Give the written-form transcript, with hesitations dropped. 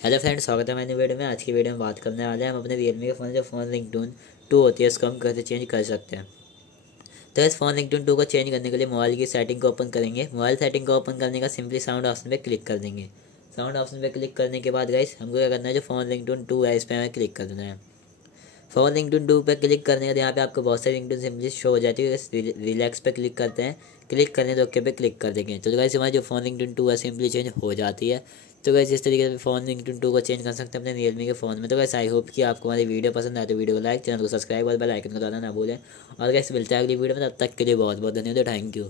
Hello friends, स्वागत है मेरी वीडियो में। आज की वीडियो में बात करने वाले हैं हम अपने रियलमी के फ़ोन जो फ़ोन रिंगटोन 2 होती है उसको हम कैसे चेंज कर सकते हैं। तो इस फ़ोन रिंगटोन 2 को चेंज करने के लिए मोबाइल की सेटिंग को ओपन करेंगे। मोबाइल सेटिंग को ओपन करने का सिंपली साउंड ऑप्शन पे क्लिक कर देंगे। साउंड ऑप्शन पे क्लिक करने के बाद गाइस हमको क्या करना है, जो फ़ोन रिंगटोन 2 है इस पर हमें क्लिक कर देना है। फ़ोन रिंगटोन 2 पे क्लिक करने के बाद यहाँ पे आपको बहुत सारी रिंगटोन सिंपली शो हो जाती है। रिलैक्स पे क्लिक करते हैं, क्लिक करने तो ओके पे क्लिक कर देंगे। तो गाइस हमारी जो फ़ोन रिंगटोन 2 है सिंपली चेंज हो जाती है। तो गाइस इस तरीके से फ़ोन रिंगटोन 2 को चेंज कर सकते हैं अपने रियलमी के फ़ोन में। तो गाइस आई होप कि आपको हमारी वीडियो पसंद आए तो वीडियो को लाइक, चैनल को सब्सक्राइब और बेल आइकन को दबाना ना भूलें। और गाइस मिलते हैं अगली वीडियो में, तब तक के लिए बहुत बहुत धन्यवाद। Thank you.